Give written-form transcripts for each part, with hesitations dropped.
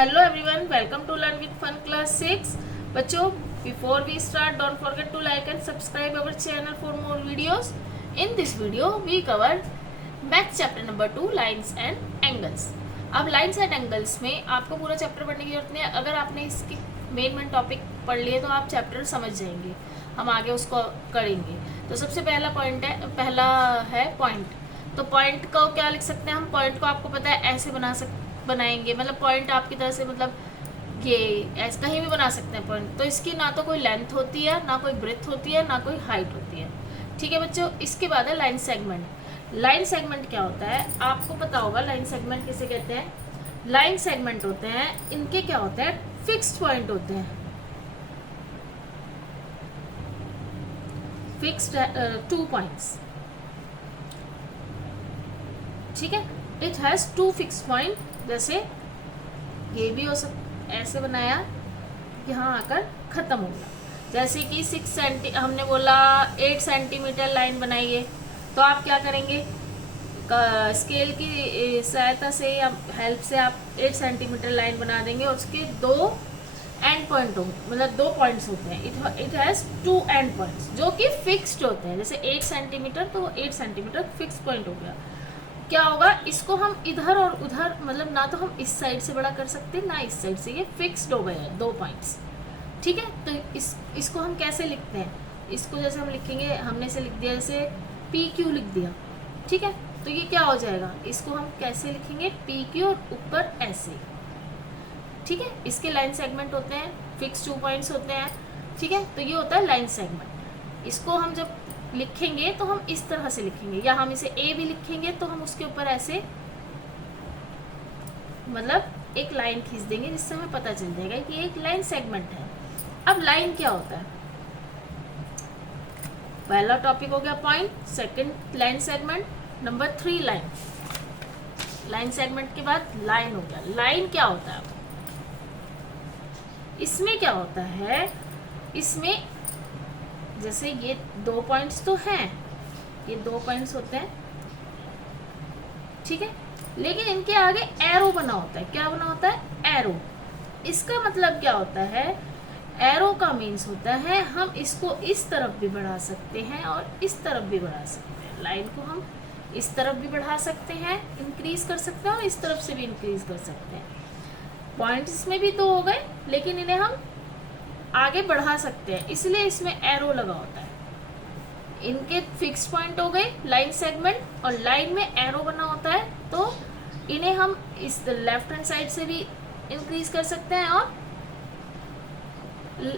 Hello everyone, welcome to Learn with Fun class 6. बच्चों, before we start, don't forget to like and subscribe our channel for more videos. In this video, we cover Math chapter number 2, lines and angles. अब lines and angles में आपको पूरा chapter पढ़ने की जरूरत नहीं है. अगर आपने इसकी मेन टॉपिक पढ़ लिए तो आप चैप्टर समझ जाएंगे. हम आगे उसको करेंगे. तो सबसे पहला है पॉइंट. तो पॉइंट को क्या लिख सकते हैं हम? पॉइंट को आपको पता है ऐसे बनाएंगे. मतलब पॉइंट आपकी तरह से, मतलब ये ऐसे कहीं भी बना सकते हैं पॉइंट. तो इसकी ना तो कोई लेंथ होती है, ना कोई ब्रेथ होती है, ना कोई हाइट होती है. ठीक है बच्चों. इसके बाद है लाइन सेगमेंट. लाइन सेगमेंट क्या होता है आपको पता होगा. लाइन सेगमेंट किसे कहते हैं? लाइन सेगमेंट होते हैं, इनके क्या होते हैं? फिक्स्ड पॉइंट होते हैं. Fixed 2 points. ठीक है. It has 2 fixed point. जैसे ये भी हो सकता, ऐसे बनाया, यहाँ आकर खत्म हो गया. जैसे कि 8 सेंटीमीटर लाइन बनाइए. तो आप क्या करेंगे? स्केल की सहायता से या हेल्प से आप 8 सेंटीमीटर लाइन बना देंगे और उसके 2 एंड पॉइंट होंगे. मतलब 2 पॉइंट्स होते हैं. इट हैज़ 2 एंड पॉइंट्स जो कि फिक्स्ड होते हैं. जैसे 8 सेंटीमीटर, तो 8 सेंटीमीटर फिक्स पॉइंट हो गया. क्या होगा? इसको हम इधर और उधर, मतलब ना तो हम इस साइड से बड़ा कर सकते ना इस साइड से. ये फिक्स्ड हो गए हैं 2 पॉइंट्स. ठीक है. तो इसको हम कैसे लिखते हैं? इसको जैसे हम लिखेंगे, हमने से लिख दिया, जैसे पी क्यू लिख दिया. ठीक है. तो ये क्या हो जाएगा? इसको हम कैसे लिखेंगे? पी क्यू और ऊपर ऐसे. ठीक है. इसके लाइन सेगमेंट होते हैं, फिक्स 2 पॉइंट्स होते हैं. ठीक है. तो ये होता है लाइन सेगमेंट. इसको हम जब लिखेंगे तो हम इस तरह से लिखेंगे, या हम इसे ए भी लिखेंगे तो हम उसके ऊपर ऐसे, मतलब एक लाइन खींच देंगे जिससे हमें पता चल जाएगा कि ये एक लाइन सेगमेंट है. अब लाइन क्या होता है? पहला टॉपिक हो गया point. Second line segment. Number 3 line. Line segment के बाद लाइन हो गया. लाइन क्या होता है? इसमें क्या होता है? इसमें जैसे ये 2 पॉइंट्स तो हैं, ये 2 पॉइंट्स होते हैं. ठीक है. लेकिन इनके आगे एरो बना होता है. क्या बना होता है? एरो. इसका मतलब क्या होता है? एरो का मीन्स होता है हम इसको इस तरफ भी बढ़ा सकते हैं और इस तरफ भी बढ़ा सकते हैं. लाइन को हम इस तरफ भी बढ़ा सकते हैं, इंक्रीज कर सकते हैं, और इस तरफ से भी इंक्रीज कर सकते हैं. पॉइंट्स में भी 2 हो गए, लेकिन इन्हें हम आगे बढ़ा सकते हैं, इसलिए इसमें एरो लगा होता है. इनके फिक्स पॉइंट हो गए लाइन सेगमेंट, और लाइन में एरो बना होता है. तो इन्हें हम इस लेफ्ट हैंड साइड से भी इंक्रीज कर सकते हैं और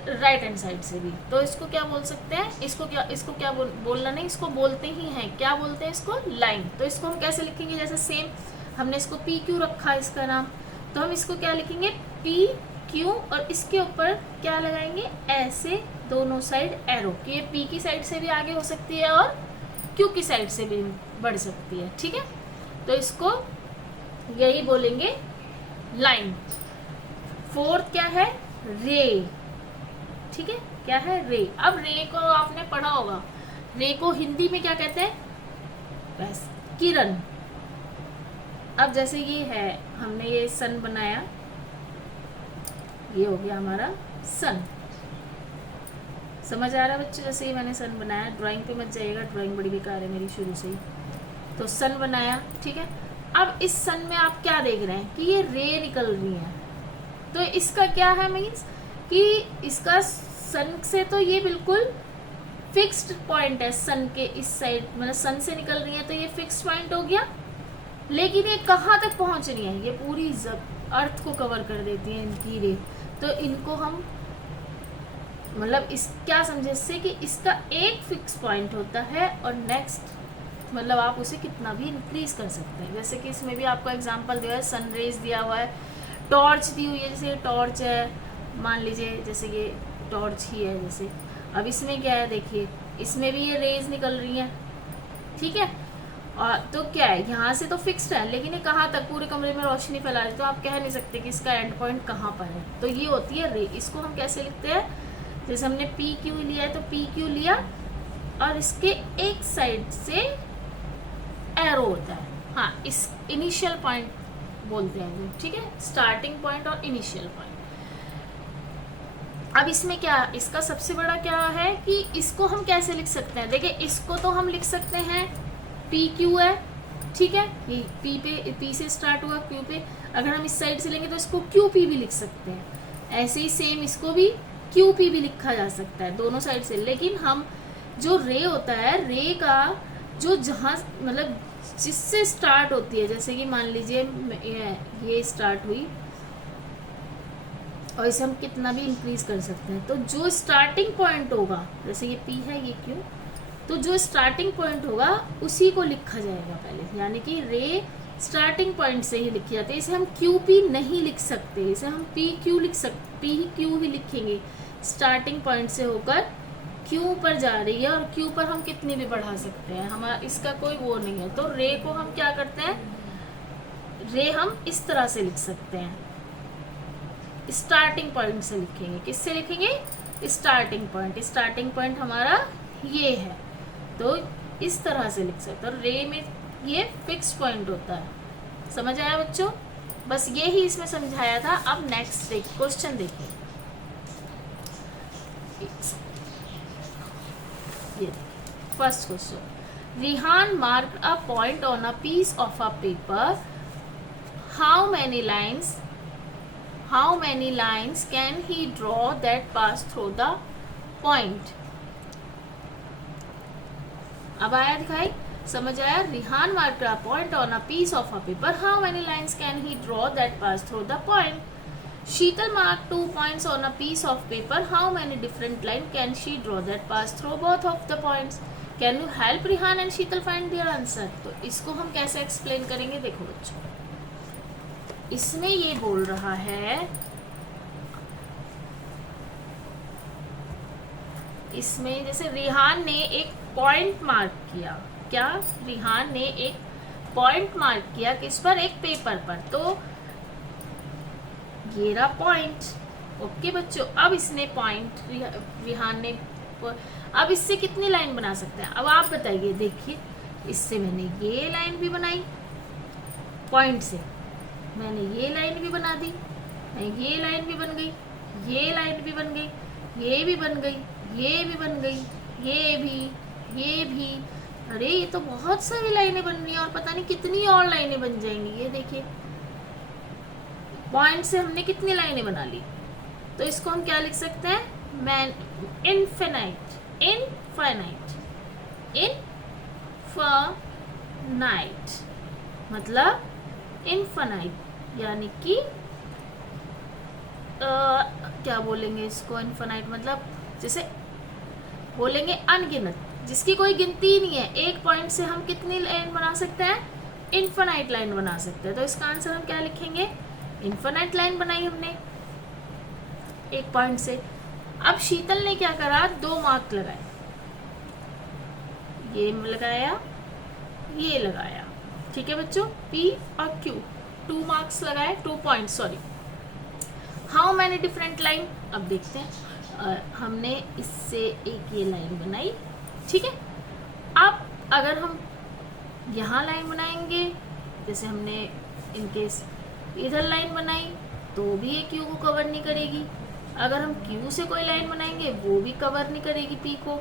राइट हैंड साइड से भी. तो इसको क्या बोल सकते हैं? इसको क्या बोलना नहीं, इसको बोलते ही हैं. क्या बोलते हैं इसको? लाइन. तो इसको हम कैसे लिखेंगे? जैसे सेम हमने इसको पी क्यू रखा इसका नाम, तो हम इसको क्या लिखेंगे? पी क्यू, और इसके ऊपर क्या लगाएंगे? ऐसे दोनों साइड एरो. कि ये पी की साइड से भी आगे हो सकती है और क्यू की साइड से भी बढ़ सकती है. ठीक है. तो इसको यही बोलेंगे लाइन. 4th क्या है? रे. ठीक है. क्या है? रे. अब रे को आपने पढ़ा होगा. रे को हिंदी में क्या कहते हैं? बस किरण. अब जैसे ये है, हमने ये सन बनाया, ये हो गया हमारा सन. समझ आ रहा है बच्चों? जैसे ही मैंने सन बनाया, ड्राइंग पे मत जाइएगा, ड्राइंग बड़ी बेकार है मेरी शुरू से ही. तो सन बनाया. ठीक है. अब इस सन में आप क्या देख रहे हैं? कि ये रे निकल रही है. तो इसका क्या है मीन्स? कि इसका सन से तो ये बिल्कुल फिक्स्ड पॉइंट है. सन के इस साइड, मतलब सन से निकल रही है तो ये फिक्स्ड पॉइंट हो गया. लेकिन ये कहाँ तक पहुँच रही है? ये पूरी अर्थ को कवर कर देती है इनकी रे. तो इनको हम, मतलब इस क्या समझे इससे, कि इसका एक फिक्स पॉइंट होता है और नेक्स्ट, मतलब आप उसे कितना भी इंक्रीज कर सकते हैं. जैसे कि इसमें भी आपको एग्जांपल दिया है, सनरेज दिया हुआ है, टॉर्च दी हुई है. जैसे ये टॉर्च है, मान लीजिए जैसे ये टॉर्च ही है. जैसे अब इसमें क्या है? देखिए इसमें भी ये रेज निकल रही हैं. ठीक है. और तो क्या है? यहाँ से तो फिक्स्ड है, लेकिन ये कहाँ तक? पूरे कमरे में रोशनी फैला रही है. तो आप कह नहीं सकते कि इसका एंड पॉइंट कहाँ पर है. तो ये होती है रे. इसको हम कैसे लिखते हैं? जैसे हमने पी क्यू लिया है, तो पी क्यू लिया और इसके एक साइड से एरो होता है. हाँ, इस इनिशियल पॉइंट बोलते हैं, ठीक है, स्टार्टिंग पॉइंट और इनिशियल पॉइंट। अब इसमें क्या, इसका सबसे बड़ा क्या है कि इसको हम कैसे लिख सकते हैं। देखिए इसको तो हम लिख सकते हैं पी क्यू है, ठीक है, ये पी पे, पी से स्टार्ट हुआ क्यू पे, अगर हम इस साइड से लेंगे तो इसको क्यू पी भी लिख सकते हैं। ऐसे ही सेम इसको भी क्यू पी भी लिखा जा सकता है दोनों साइड से। लेकिन हम जो रे होता है, रे का जो जहाँ मतलब जिससे स्टार्ट होती है, जैसे कि मान लीजिए ये स्टार्ट हुई और इसे हम कितना भी इंक्रीज कर सकते हैं, तो जो स्टार्टिंग पॉइंट होगा, जैसे ये पी है ये क्यू, तो जो स्टार्टिंग पॉइंट होगा उसी को लिखा जाएगा पहले, यानी कि रे स्टार्टिंग पॉइंट से ही लिखी जाती है। इसे हम क्यू पी नहीं लिख सकते, इसे हम पी क्यू लिख सकते, पी क्यू ही लिखेंगे। स्टार्टिंग पॉइंट से होकर क्यू पर जा रही है और क्यू पर हम कितनी भी बढ़ा सकते हैं, हमारा इसका कोई वो नहीं है। तो रे को हम क्या करते हैं, रे हम इस तरह से लिख सकते हैं, स्टार्टिंग पॉइंट से लिखेंगे। किससे लिखेंगे, स्टार्टिंग पॉइंट। स्टार्टिंग पॉइंट हमारा ये है, तो इस तरह से लिख सकते हैं। और रे में ये फिक्स पॉइंट होता है। समझ आया बच्चों, बस ये ही इसमें समझाया था। अब नेक्स्ट क्वेश्चन देखिए, first question, Rihan marked a point on a piece of a paper, how many lines can he draw that pass through the point। अब आया दिखाई, समझ आया। Rihan marked a point on a piece of a paper, how many lines can he draw that pass through the point. Sheetal marked 2 points on a piece of paper, how many different lines can she draw that pass through both of the points। Can you help Rihan and Sheetal find their answer. तो इसको हम कैसे explain करेंगे, देखो बच्चों, इसमें ये बोल रहा है, इसमें जैसे रिहान ने एक पॉइंट मार्क किया, क्या, रिहान ने एक पॉइंट मार्क किया किस पर, एक पेपर पर, तो ये रहा पॉइंट। ओके बच्चों, अब इसने पॉइंट, रिहान ने, अब इससे कितनी लाइन बना सकते हैं, अब आप बताइए। देखिए इससे मैंने ये लाइन भी बनाई, पॉइंट से मैंने ये लाइन भी बना दी, ये लाइन भी बन गई, ये लाइन भी बन गई, ये भी बन गई, ये भी बन गई, ये भी। अरे ये तो बहुत सारी लाइनें बन रही हैं और पता नहीं कितनी और लाइनें बन जाएंगी। ये देखिए पॉइंट से हमने कितनी लाइनें बना ली, तो इसको हम क्या लिख सकते हैं, मैन इनफिनाइट मतलब इनफिनाइट, यानी कि क्या बोलेंगे इसको, इनफिनाइट मतलब जैसे बोलेंगे अनगिनत, जिसकी कोई गिनती ही नहीं है। एक पॉइंट से हम कितनी लाइन बना सकते हैं, इनफिनाइट लाइन बना सकते हैं। तो इसका आंसर हम क्या लिखेंगे, इनफिनाइट लाइन बनाई हमने एक पॉइंट से। अब शीतल ने क्या करा, 2 मार्क लगाए, ये लगाया, ये लगाया, ठीक है बच्चों, P और Q 2 मार्क्स लगाए, 2 points, sorry. How many different line, अब देखते हैं। हमने इससे एक ये लाइन बनाई, ठीक है। अब अगर हम यहाँ लाइन बनाएंगे, जैसे हमने इनकेस इधर लाइन बनाई, तो भी ये Q को कवर नहीं करेगी। अगर हम Q से कोई लाइन बनाएंगे वो भी कवर नहीं करेगी P को।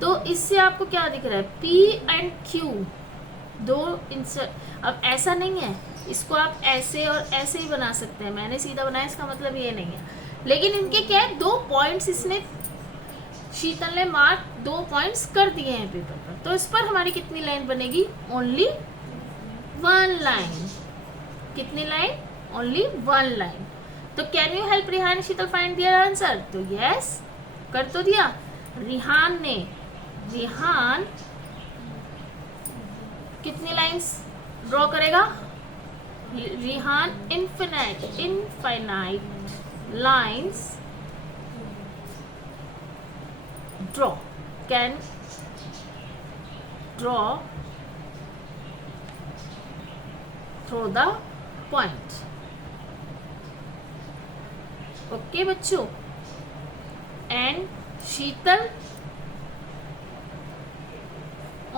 तो इससे आपको क्या दिख रहा है, P एंड Q दो इंसर्ट। अब ऐसा नहीं है, इसको आप ऐसे और ऐसे ही बना सकते हैं, मैंने सीधा बनाया, इसका मतलब ये नहीं है। लेकिन इनके क्या है, 2 पॉइंट्स इसने, शीतल ने मार्क 2 पॉइंट्स कर दिए हैं पेपर पर, तो इस पर हमारी कितनी लाइन बनेगी, ओनली 1 लाइन। कितनी लाइन, ओनली 1 लाइन। तो can you help Rihan Sheetal find their answer, तो यस कर तो दिया। रिहान कितनी लाइंस ड्रॉ करेगा, Rihan infinite lines can draw through the point. Okay बच्चों, and Sheetal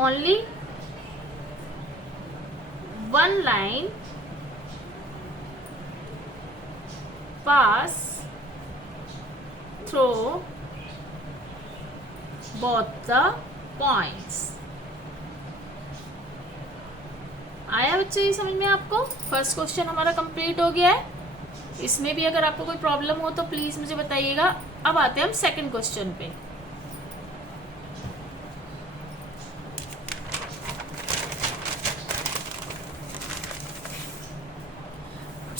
only 1 line pass through both the points. आया बच्चों ये समझ में आपको? फर्स्ट क्वेश्चन हमारा कंप्लीट हो गया है। इसमें भी अगर आपको कोई प्रॉब्लम हो तो प्लीज मुझे बताइएगा। अब आते हैं हम सेकंड क्वेश्चन पे।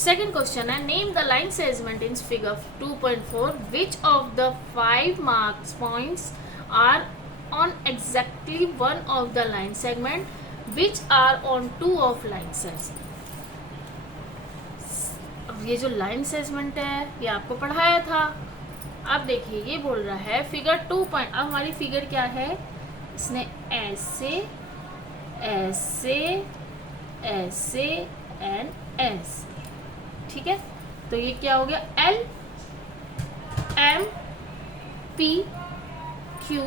सेकंड क्वेश्चन है, name the line segment in figure 2.4 which of the 5 marks points are on exactly one of the line segment which are on 2 of line segment. अब ये जो लाइन सेगमेंट है ये आपको पढ़ाया था। अब देखिए ये बोल रहा है फिगर 2 अब हमारी फिगर क्या है, इसने ऐसे ऐसे ऐसे एंड ऐसे, ठीक है। तो ये क्या हो गया, L M P Q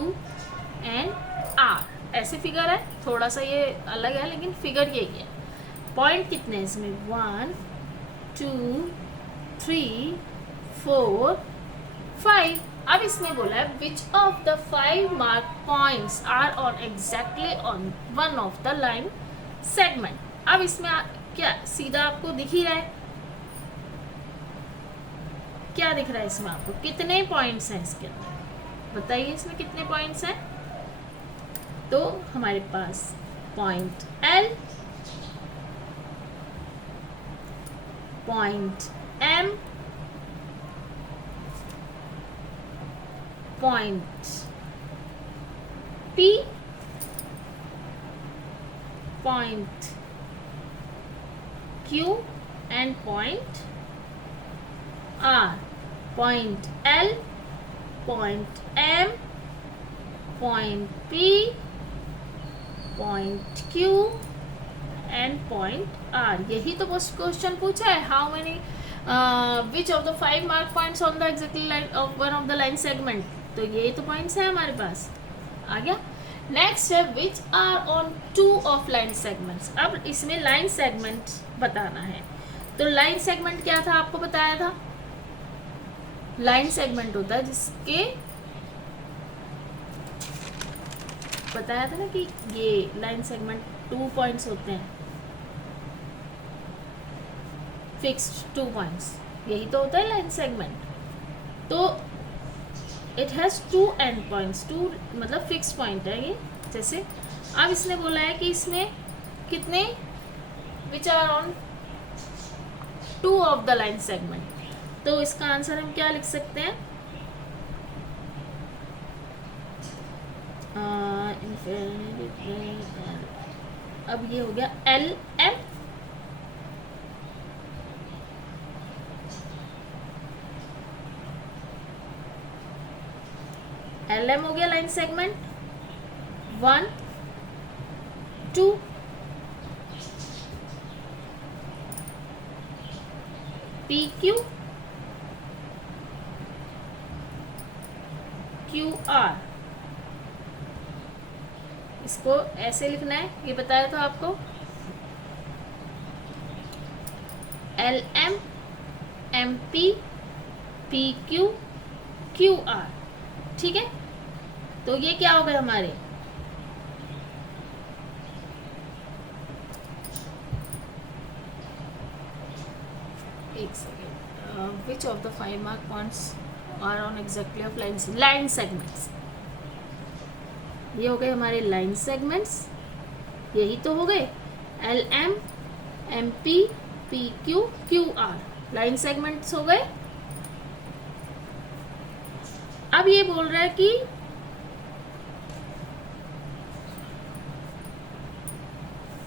and R, ऐसे फिगर है। थोड़ा सा ये अलग है लेकिन फिगर यही है। पॉइंट कितने हैं इसमें, 1 2 3 4 5। अब इसने बोला है which of the 5 mark points are on exactly on one of the line segment. अब इसमें क्या सीधा आपको दिख ही रहा है, क्या दिख रहा है इसमें आपको, कितने पॉइंट्स हैं इसके अंदर, बताइए इसमें कितने पॉइंट्स हैं। तो हमारे पास point L, point M, point P, point Q and point R. Point L, point M, point P, point Q and point R. यही तो क्वेश्चन पूछा है, how many which of the 5 mark points on the exactly line of one of the line segment. तो ये तो points है हमारे पास, आ गया। नेक्स्ट है which are on 2 of line segments. अब इसमें लाइन सेगमेंट बताना है। तो लाइन सेगमेंट क्या था आपको बताया था, लाइन सेगमेंट होता है जिसके बताया था ना कि ये लाइन सेगमेंट 2 पॉइंट्स होते हैं, फिक्स्ड 2 पॉइंट्स, यही तो होता है लाइन सेगमेंट। तो इट हैज 2 एंड पॉइंट्स, 2 मतलब फिक्स पॉइंट है ये। जैसे अब इसने बोला है कि इसमें कितने, which are on 2 of the line segment. तो इसका आंसर हम क्या लिख सकते हैं, अब ये हो गया एल एम, एल एम हो गया line segment 1 2, P Q Q R. इसको ऐसे लिखना है, ये बताया था आपको, L M M P P Q Q R, ठीक है। तो ये क्या हो गए हमारे, एक second, which of the 5 mark points are on exactly of line segments. ये हो गए हमारे लाइन सेगमेंट्स, यही तो हो गए, L M M P P Q Q R, line segments हो गए। अब ये बोल रहा है कि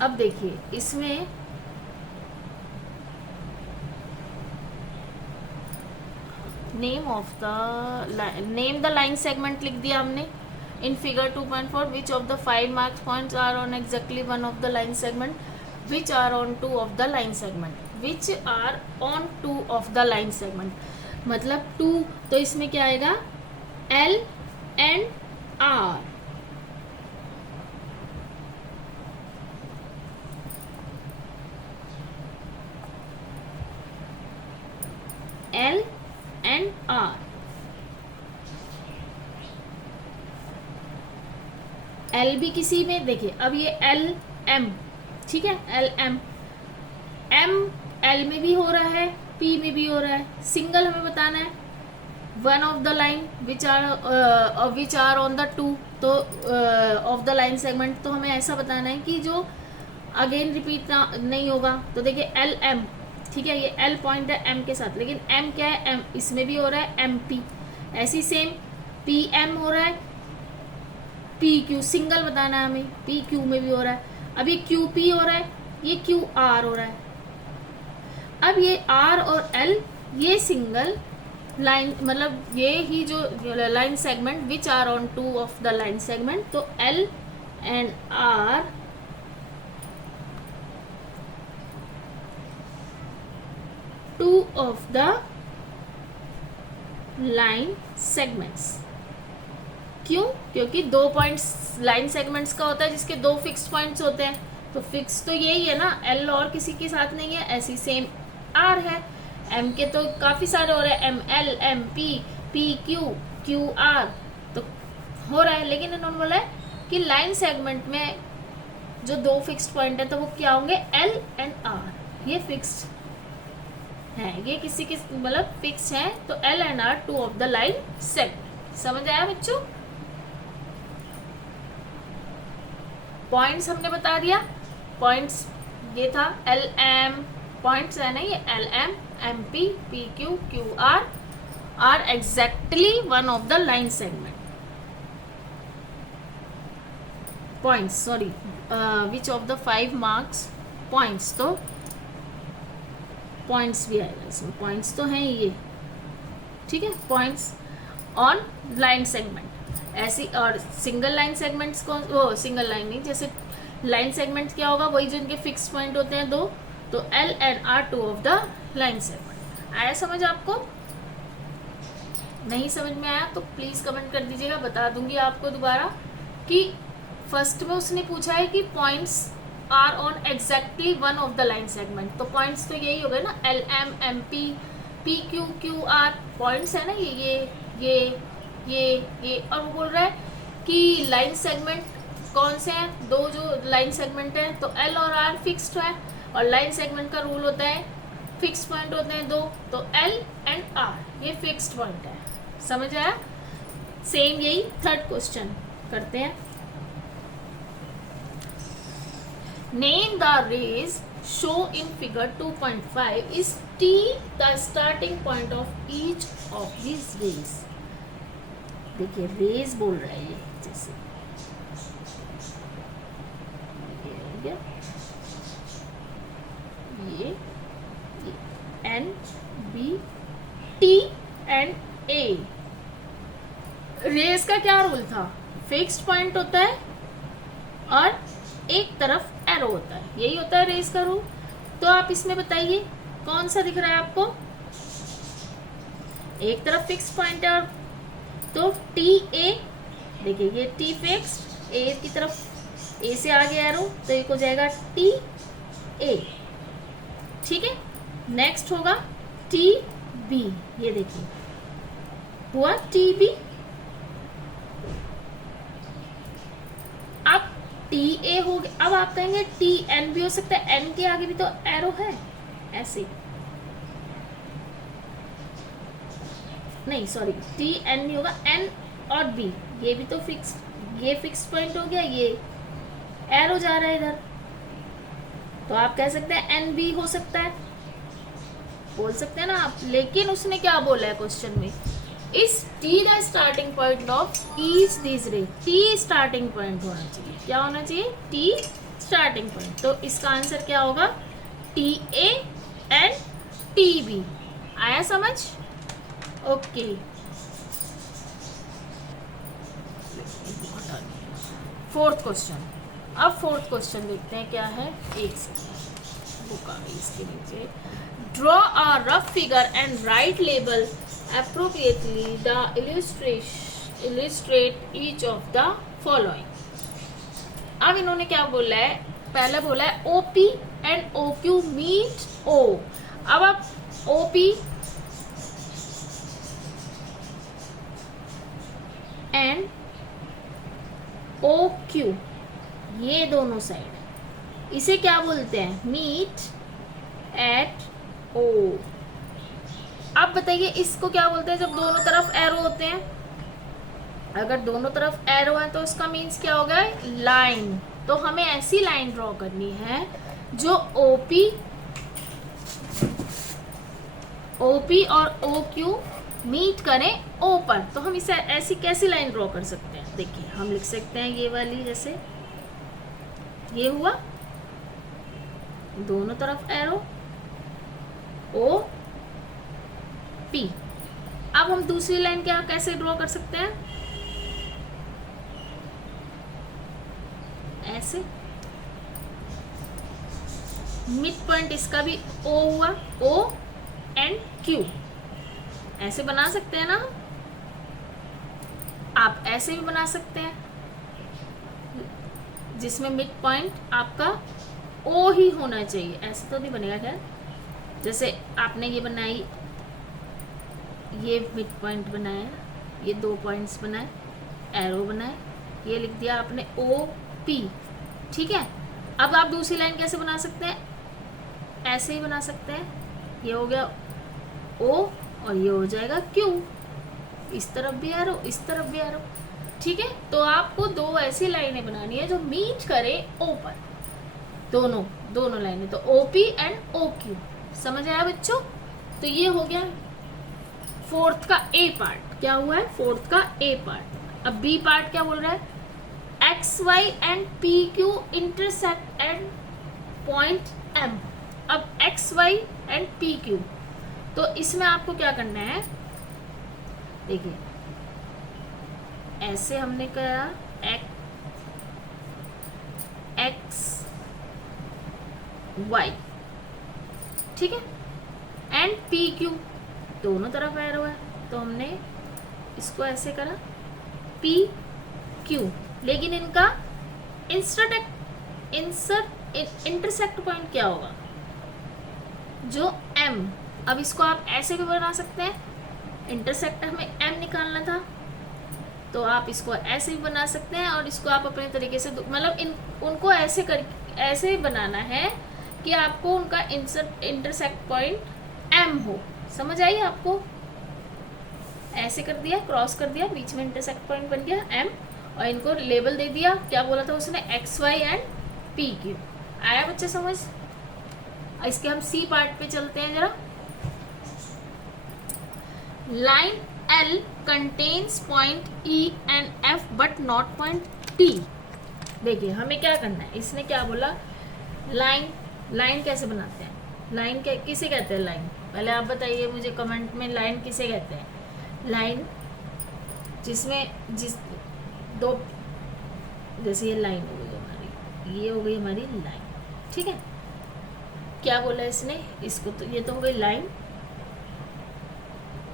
अब देखिए इसमें नेम द लाइन सेगमेंट लिख दिया हमने in figure 2.4 which of the 5 marks points are on exactly one of the line segment which are on 2 of the line segment, which are on 2 of the line segment मतलब 2। तो इसमें क्या आएगा, L and R, L and R. L भी किसी में, देखिए अब ये L M, ठीक है, L M, M L में भी हो रहा है, P में भी हो रहा है. सिंगल हमें बताना है, one of the line which are on the two, तो ऑफ द लाइन सेगमेंट, तो हमें ऐसा बताना है कि जो अगेन रिपीट नहीं होगा. तो देखिए एल एम, ठीक है, ये एल पॉइंट है एम के साथ, लेकिन एम क्या है, एम इसमें भी हो रहा है एम पी. ऐसी सेम पी एम हो रहा है, पी क्यू सिंगल बताना है हमें, पी क्यू में भी हो रहा है. अब ये क्यू पी हो रहा है, ये क्यू आर हो रहा है. अब ये आर और एल ये सिंगल लाइन, मतलब ये ही जो line segment which are on two of the line segment, तो L and R two of the line segments. क्यों? क्योंकि दो पॉइंट्स लाइन सेगमेंट्स का होता है जिसके दो फिक्स्ड पॉइंट्स होते हैं, तो फिक्स तो यही है ना, एल और किसी के साथ नहीं है. ऐसी सेम आर है, एम के तो काफी सारे हो रहे हैं, M L, M P, P Q, Q R, तो हो रहा है. लेकिन इन्होंने बोला है कि लाइन सेगमेंट में जो दो फिक्स्ड पॉइंट है तो वो क्या होंगे, एल एंड आर. ये फिक्स्ड है, ये किसी के मतलब फिक्स है, तो L and R two of the line segment. समझ आया बच्चों? पॉइंट्स हमने बता दिया. पॉइंट्स ये था एल एम, पॉइंट्स है ना ये L M, M P, P Q, Q R exactly one of the line segment. Points, sorry, which of the 5 marks points, तो पॉइंट्स भी आएगा इसमें. पॉइंट्स तो हैं ये, ठीक है, पॉइंट्स ऑन लाइन सेगमेंट. ऐसी और सिंगल लाइन सेगमेंट्स को, वो सिंगल लाइन नहीं, जैसे लाइन सेगमेंट क्या होगा, वही जो इनके फिक्स पॉइंट होते हैं दो, तो L and R two of the line segment. आया समझ आपको? नहीं समझ में आया तो प्लीज कमेंट कर दीजिएगा, बता दूंगी आपको दोबारा. कि फर्स्ट में उसने पूछा है कि points are on exactly one of the line segment, तो पॉइंट्स तो यही हो गए ना, L M, M P, P Q, Q R, points है ना ये. और वो बोल रहा है कि लाइन सेगमेंट कौन से हैं, दो जो लाइन सेगमेंट है, तो एल और आर फिक्स्ड है, और लाइन सेगमेंट का रूल होता है फिक्स पॉइंट होते हैं दो, तो एल एंड आर ये फिक्स्ड पॉइंट है. समझ आया? सेम यही थर्ड क्वेश्चन करते हैं. Name the rays show in figure 2.5 is T the starting point of each of this rays. देखिए रेज बोल रहा है ये, जैसे ये N B T and A. Rays का क्या रूल था, फिक्स्ड पॉइंट होता है और एक तरफ एरो होता है, यही होता है रेस का रूल. तो आप इसमें बताइए कौन सा दिख रहा है आपको, एक तरफ फिक्स्ड पॉइंट है, और तो टी ए, देखिए ये टी फिक्स्ड, ए की तरफ, ए से आगे एरो, तो एक हो जाएगा टी ए. ठीक है, नेक्स्ट होगा टी बी, ये देखिए हुआ टी बी. अब टी ए हो गया, अब आप कहेंगे टी एन भी हो सकता है, एन के आगे भी तो एरो है, ऐसे नहीं, सॉरी टी एन नहीं होगा, एन और बी, ये भी तो फिक्स, ये फिक्स पॉइंट हो गया, ये एरो जा रहा है इधर, तो आप कह सकते हैं एन बी हो सकता है, बोल सकते हैं ना आप. लेकिन उसने क्या बोला है क्वेश्चन में, इस T the starting point of each this रे. टी स्टार्टिंग पॉइंट होना चाहिए, क्या होना चाहिए, टी स्टार्टिंग पॉइंट. तो इसका आंसर क्या होगा, T A and T B. आया समझ? ओके. Fourth question. अब फोर्थ क्वेश्चन देखते हैं क्या है, एक सेकंड बुक आ गई इसके नीचे. Draw a rough figure and right label appropriately the illustrate each of the following. अब इन्होंने क्या बोला है, पहले बोला है OP and OQ meet O. अब आप OP ओ क्यू, ये दोनों साइड, इसे क्या बोलते हैं? मीट एट ओ। अब बताइए इसको क्या बोलते हैं जब दोनों तरफ एरो होते हैं? अगर दोनों तरफ एरो है तो इसका मीन्स क्या होगा? लाइन। तो हमें ऐसी लाइन ड्रॉ करनी है जो ओपी और ओ क्यू मीट करें ओ पर। तो हम इसे ऐसी कैसी लाइन ड्रॉ कर सकते हैं? देखिए हम लिख सकते हैं ये वाली, जैसे ये हुआ, दोनों तरफ एरो, ओ पी। अब हम दूसरी लाइन क्या कैसे ड्रॉ कर सकते हैं? ऐसे, मिड पॉइंट इसका भी ओ हुआ, ओ एंड क्यू, ऐसे बना सकते हैं ना? आप ऐसे भी बना सकते हैं जिसमें मिड पॉइंट आपका ओ ही होना चाहिए, ऐसे तो नहीं बनेगा। खैर, जैसे आपने ये बनाई, ये मिड पॉइंट बनाया, ये 2 पॉइंट्स बनाए, एरो बनाए, ये लिख दिया आपने ओ पी, ठीक है। अब आप दूसरी लाइन कैसे बना सकते हैं? ऐसे ही बना सकते हैं, ये हो गया ओ और ये हो जाएगा क्यू, इस तरफ भी एरो, इस तरफ भी एरो, ठीक है। तो आपको 2 ऐसी लाइनें बनानी है जो मीट करे ओ पर, दोनों लाइनें, तो O P and O Q. समझ आया बच्चों? तो ये हो गया फोर्थ का ए पार्ट। क्या हुआ है? फोर्थ का ए पार्ट। अब बी पार्ट क्या बोल रहा है? X Y and P Q intersect at point M. अब X Y and P Q, तो इसमें आपको क्या करना है? देखिए ऐसे हमने कहा एक्स वाई, ठीक है, एंड पी क्यू, दोनों तरफ एरो है, तो हमने इसको ऐसे करा पी क्यू, लेकिन इनका इंटरसेक्ट पॉइंट क्या होगा? जो एम। अब इसको आप ऐसे भी बना सकते हैं, इंटरसेक्ट हमें एम निकालना था तो आप इसको ऐसे भी बना सकते हैं, और इसको आप अपने तरीके से मतलब उनको ऐसे बनाना है कि आपको उनका इंटरसेक्ट पॉइंट एम हो। समझ आई आपको? ऐसे कर दिया, क्रॉस कर दिया, बीच में इंटरसेक्ट पॉइंट बन गया एम, और इनको लेबल दे दिया, क्या बोला था उसने? X Y and P Q. आया बच्चे समझ? इसके हम सी पार्ट पे चलते हैं जरा। Line L contains point E and F but not point T। देखिए हमें क्या करना है, इसने क्या बोला? लाइन कैसे बनाते हैं? लाइन किसे कहते हैं? लाइन पहले आप बताइए मुझे कमेंट में, लाइन किसे कहते हैं? लाइन जिस दो, जैसे ये लाइन हो गई हमारी, ये हो गई हमारी लाइन, ठीक है। क्या बोला इसने? इसको तो ये तो हो गई line,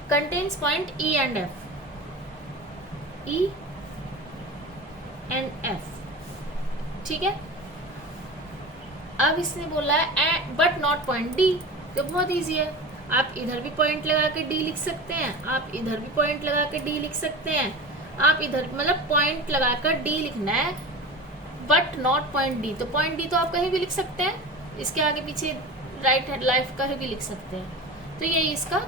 contains point E and F, ठीक है। अब इसने बोला है बट नॉट पॉइंट D, तो बहुत इजी है, आप इधर भी पॉइंट लगा के D लिख सकते हैं, आप इधर भी पॉइंट लगा के D लिख सकते हैं, आप इधर मतलब पॉइंट लगाकर D लिखना है, बट नॉट पॉइंट D। तो पॉइंट D तो आप कहीं भी लिख सकते हैं, इसके आगे पीछे राइट हैंड लाइफ कहीं भी लिख सकते हैं। तो यही इसका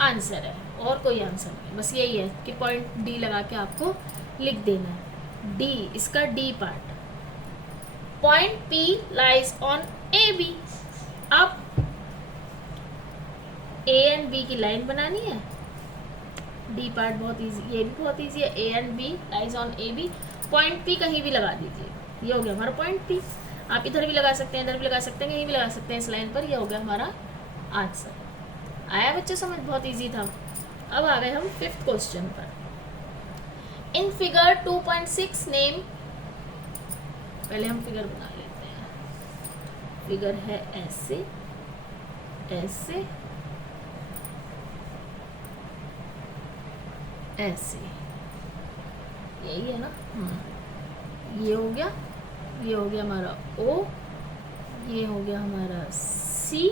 आंसर है, और कोई आंसर नहीं, बस यही है कि पॉइंट डी लगा के आपको लिख देना है। डी, इसका D part, point P lies on A B. अब ए एंड बी की लाइन बनानी है, डी पार्ट बहुत इजी, ये भी बहुत इजी है। A and B lies on A B, point P कहीं भी लगा दीजिए, ये हो गया हमारा पॉइंट पी। आप इधर भी लगा सकते हैं, इधर भी लगा सकते हैं, कहीं भी लगा सकते हैं इस लाइन पर, ये हो गया हमारा आंसर। आया बच्चों समझ? बहुत इजी था। अब आ गए हम 5th क्वेश्चन पर। इन फिगर 2.6 नेम, पहले हम फिगर बना लेते हैं। फिगर है ऐसे, ऐसे, ऐसे, यही है ना? ये हो गया, ये हो गया हमारा O, ये हो गया हमारा C,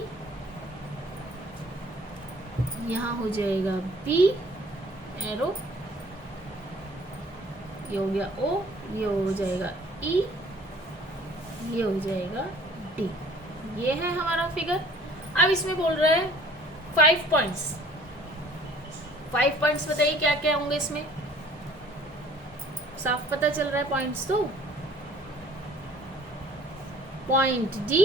यहाँ हो जाएगा B एरो, ये हो गया O, ये हो जाएगा E, ये हो जाएगा D। ये है हमारा फिगर। अब इसमें बोल रहा है 5 पॉइंट्स। 5 पॉइंट्स बताइए क्या क्या होंगे इसमें, साफ पता चल रहा है पॉइंट्स तो। Point D,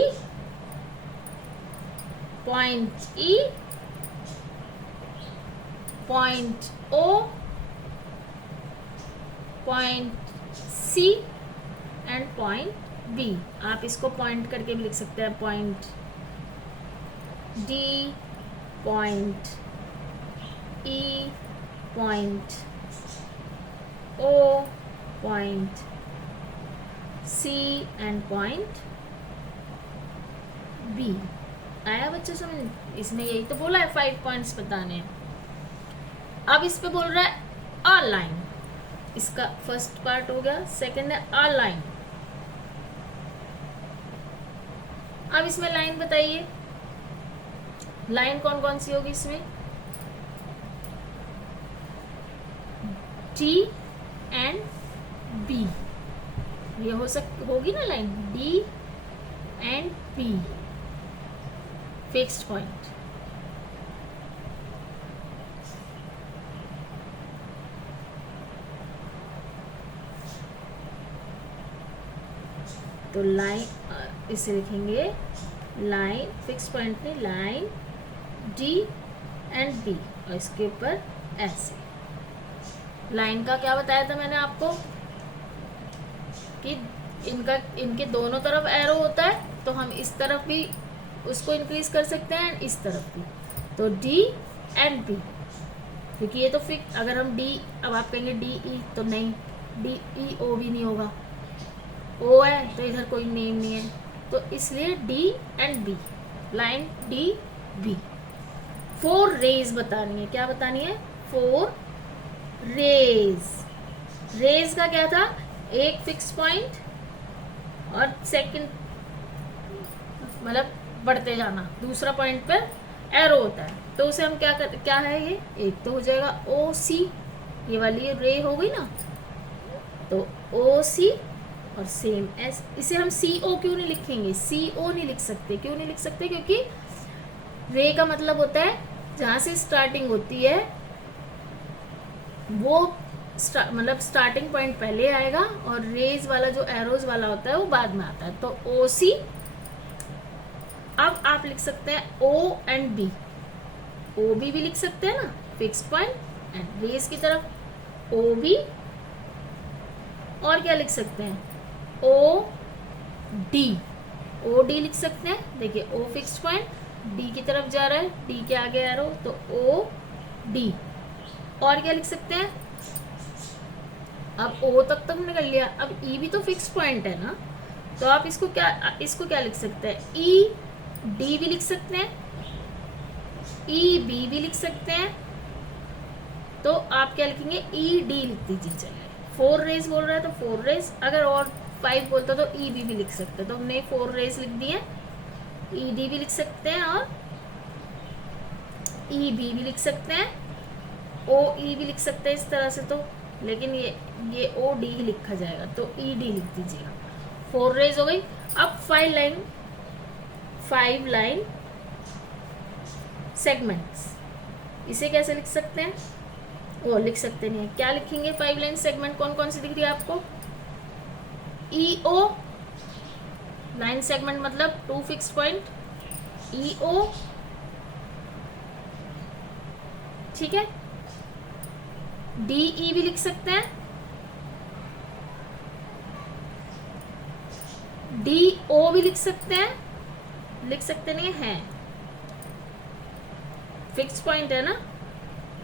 point E, point O, point C and point B। आप इसको पॉइंट करके भी लिख सकते हैं, point D, point E, point O, point C and point B। आया बच्चों समझ? इसने यही तो बोला है 5 पॉइंट्स बताने हैं। अब इस पे बोल रहा है अ लाइन, इसका फर्स्ट पार्ट हो गया। सेकंड है अ लाइन। अब इसमें लाइन बताइए, लाइन कौन कौन सी होगी इसमें? D एंड B, ये होगी ना line D and B, fixed point. तो लाइन इसे लिखेंगे लाइन, फिक्स पॉइंट में लाइन D एंड B, और इसके ऊपर ऐसे। लाइन का क्या बताया था मैंने आपको कि इनके दोनों तरफ एरो होता है, तो हम इस तरफ भी उसको इंक्रीज कर सकते हैं एंड इस तरफ भी। तो D एंड B, क्योंकि ये तो फिक्स, अगर हम D, अब आप कहेंगे DE तो नहीं, DEO भी नहीं होगा, O है तो इधर कोई नेम नहीं है, तो इसलिए D and B, line D B। 4 rays बतानी है। क्या बतानी है? 4 रेज। रेज का क्या था? एक फिक्स पॉइंट और सेकंड मतलब बढ़ते जाना, दूसरा पॉइंट पर एरो होता है, तो उसे हम क्या है ये, एक तो हो जाएगा OC, ये वाली रे हो गई ना, तो OC और सेम एस। इसे हम CO क्यों नहीं लिखेंगे? CO नहीं लिख सकते। क्यों नहीं लिख सकते? क्योंकि रे का मतलब होता है जहां से स्टार्टिंग होती है वो मतलब स्टार्टिंग पॉइंट पहले आएगा और रेज वाला जो एरोज वाला होता है वो बाद में आता है, तो OC। अब आप लिख सकते हैं O एंड B, OB भी लिख सकते हैं ना, फिक्स पॉइंट एंड रेज की तरफ OB। और क्या लिख सकते हैं? OD, OD लिख सकते हैं। देखिए O फिक्स पॉइंट, D की तरफ जा रहा है, D के आगे एरो, तो OD। और क्या लिख सकते हैं? अब O तक हमने कर लिया, अब E भी तो फिक्स पॉइंट है ना, तो आप इसको क्या लिख सकते हैं? ED भी लिख सकते हैं, EB भी लिख सकते हैं, तो आप क्या लिखेंगे? ED लिख दीजिए। चलिए 4 रेज बोल रहा है तो 4 रेज, अगर और 5 बोलता तो EB भी लिख सकते हैं, तो हमने 4 रेज लिख दिए। ED भी लिख सकते हैं और EB भी लिख सकते हैं, OE भी लिख सकते हैं इस तरह से, तो लेकिन ये OD ही लिखा जाएगा, तो ED लिख दीजिएगा। 4 रेज हो गई। अब 5 लाइन सेगमेंट्स, इसे कैसे लिख सकते हैं? वो लिख सकते नहीं है। क्या लिखेंगे? 5 लाइन सेगमेंट कौन कौन सी दिख रही है आपको? EO लाइन सेगमेंट मतलब 2 फिक्स पॉइंट, EO, ठीक है। DE भी लिख सकते हैं, DO भी लिख सकते हैं, लिख सकते नहीं है, फिक्स पॉइंट है ना।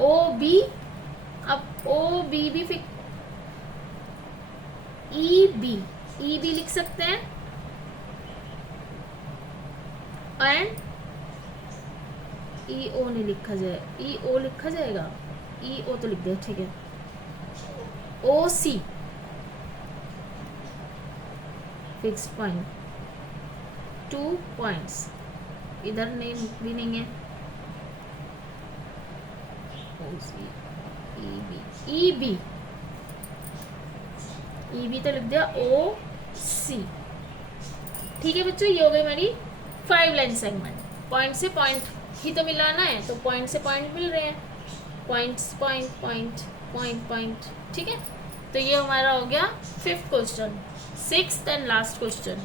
OB, अब OB भी फिक्स, EB लिख सकते हैं एंड EO नहीं लिखा जाए, EO लिखा जाएगा, EO तो लिख दे, ठीक है। OC फिक्स पॉइंट, 2 पॉइंट्स, इधर नेम भी नहीं है। OC, EB ई बी तो लिख दिया ओ सी। ठीक है बच्चों, ये हो गई मेरी 5 लाइन सेगमेंट। पॉइंट से पॉइंट ही तो मिलाना है, तो पॉइंट से पॉइंट मिल रहे हैं, points point point point point. ठीक है, तो ये हमारा हो गया 5th question. 6th and last question,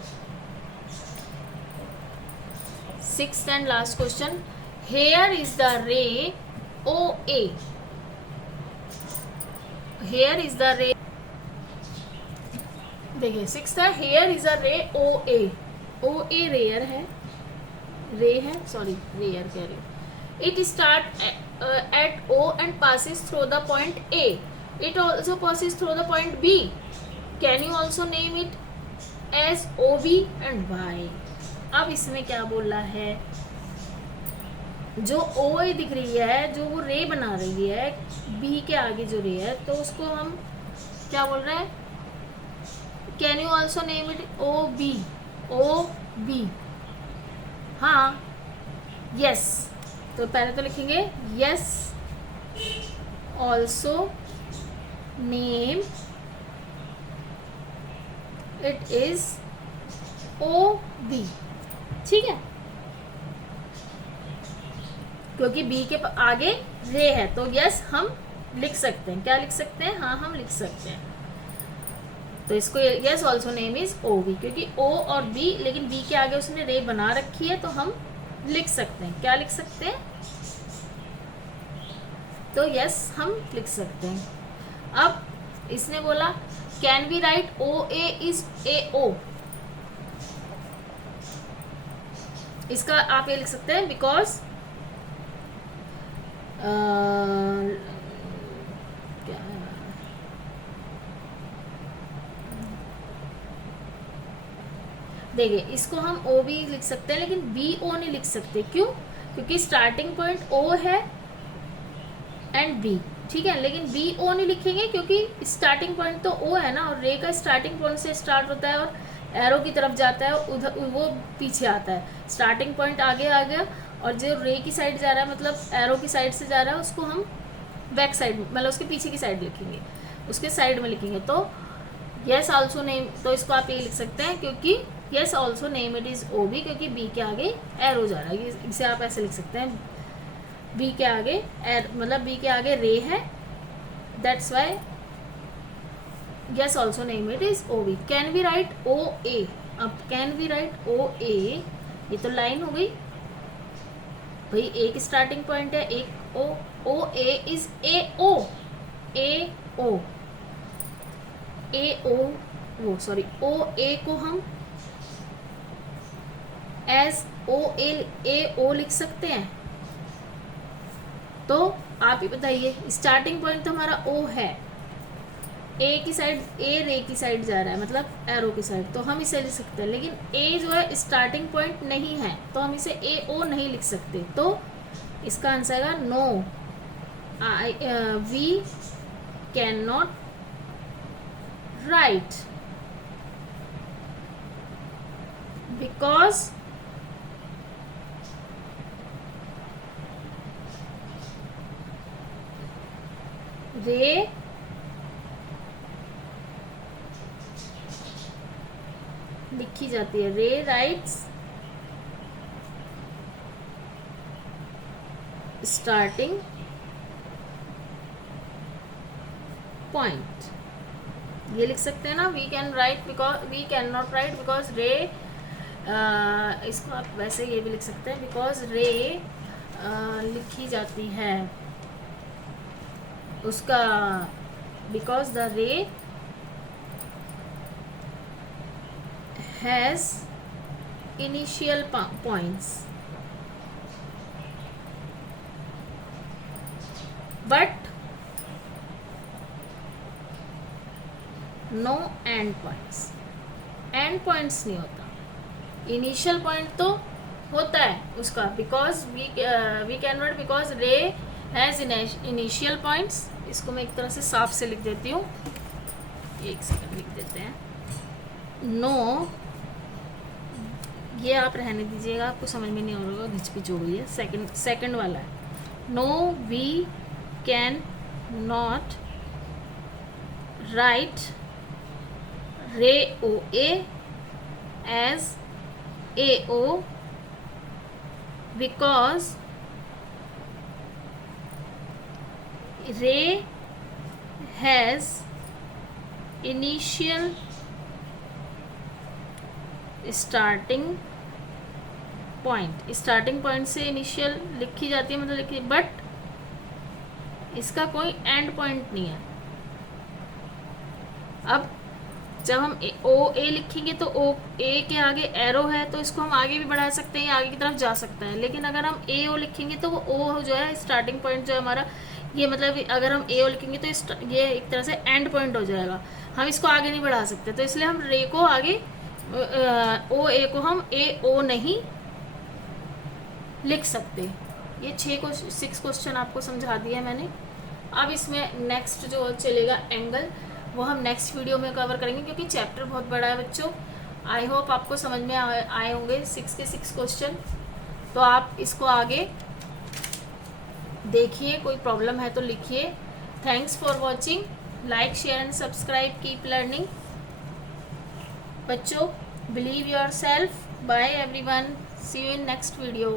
6th and last question. Here is the ray O A, here is the ray, देखिए 6th है, हेयर इज अ रे ओ ए। ओ ए रेयर है, रे है, सॉरी रेयर कह रही हूँ। It start at O and passes through the point A. It also passes through the point B. Can you also name it as O B and why. अब इसमें क्या बोल रहा है, जो ओ ए दिख रही है, जो वो रे बना रही है बी के आगे जो रे है, तो उसको हम क्या बोल रहे हैं, can you also name it O B, O B. हाँ, यस, तो पहले तो लिखेंगे yes also name it is O B. ठीक है, क्योंकि बी के आगे रे है तो यस हम लिख सकते हैं। क्या लिख सकते हैं, हाँ हम लिख सकते हैं। तो इसको yes also name is O B, क्योंकि ओ और बी, लेकिन बी के आगे उसने रे बना रखी है तो हम लिख सकते हैं। क्या लिख सकते हैं, तो यस हम लिख सकते हैं। अब इसने बोला can we write O A is A O. इसका आप ये लिख सकते हैं बिकॉज क्या है, देखिए इसको हम ओ बी लिख सकते हैं, लेकिन बी ओ नहीं लिख सकते। क्यों, क्योंकि स्टार्टिंग पॉइंट ओ है एंड बी। ठीक है, लेकिन बी ओ नहीं लिखेंगे क्योंकि स्टार्टिंग पॉइंट तो ओ है ना, और रे का स्टार्टिंग पॉइंट से स्टार्ट होता है और एरो की तरफ जाता है, उधर वो पीछे आता है। स्टार्टिंग पॉइंट आगे आ गया और जो रे की साइड जा रहा है, मतलब एरो की साइड से जा रहा है, उसको हम बैक साइड, मतलब उसके पीछे की साइड लिखेंगे, उसके साइड में लिखेंगे। तो यस ऑल्सो नेम, तो इसको आप ये लिख सकते हैं क्योंकि yes also name it is O B, क्योंकि बी के आगे एरो जा रहा है। इसे आप ऐसे लिख सकते हैं, बी के आगे मतलब बी के आगे रे है, that's why yes also name it is O B. Can we write O A. अब can we write O A, ये तो लाइन हो गई भाई, एक स्टार्टिंग पॉइंट है, एक ओ, ओ ए इज ए ओ, ए ओ, ए ओ, वो सॉरी ओ ए को हम एज ओ ए ओ लिख सकते हैं। तो आप ही बताइए, स्टार्टिंग पॉइंट तो हमारा ओ है, ए की साइड, ए रे की साइड जा रहा है, मतलब एरो की साइड, तो हम इसे लिख सकते हैं। लेकिन ए जो है स्टार्टिंग पॉइंट नहीं है, तो हम इसे ए ओ नहीं लिख सकते। तो इसका आंसर आएगा no, we can not write because ray लिखी जाती है, रे राइट्स स्टार्टिंग पॉइंट। ये लिख सकते हैं ना, we can write because, we can not write because ray, इसको आप वैसे ये भी लिख सकते हैं, बिकॉज रे लिखी जाती है उसका, because the ray has initial points but no end points. End points नहीं होता, इनिशियल पॉइंट तो होता है उसका, because we can not, because ray has initial points. इसको मैं एक तरह से साफ से लिख देती हूँ, एक सेकंड लिख देते हैं। नो, ये आप रहने दीजिएगा, आपको समझ में नहीं हो रहा, घिचपिच हो गई है। सेकंड वाला है, no we can not write ray O A as AO because ray has initial starting point। Starting point से इनिशियल लिखी जाती है, मतलब लिखी, बट इसका कोई एंड पॉइंट नहीं है। अब जब हम ओ ए लिखेंगे तो ओ ए के आगे एरो है, तो इसको हम आगे भी बढ़ा सकते हैं, आगे की तरफ जा सकता है। लेकिन अगर हम ए ओ लिखेंगे तो वो ओ जो है स्टार्टिंग पॉइंट जो है हमारा, ये मतलब अगर हम ए ओ लिखेंगे तो ये एक तरह से एंड पॉइंट हो जाएगा, हम इसको आगे नहीं बढ़ा सकते। तो इसलिए हम रे को आगे ओ ए को हम ए ओ नहीं लिख सकते। ये 6 क्वेश्चन आपको समझा दिया मैंने। अब इसमें नेक्स्ट जो चलेगा एंगल, वो हम नेक्स्ट वीडियो में कवर करेंगे, क्योंकि चैप्टर बहुत बड़ा है बच्चों। आई होप आपको समझ में आए होंगे 6 के 6 क्वेश्चन। तो आप इसको आगे देखिए, कोई प्रॉब्लम है तो लिखिए। Thanks for watching, like share and subscribe, keep learning बच्चों। Believe yourself. Bye everyone, see you in next video.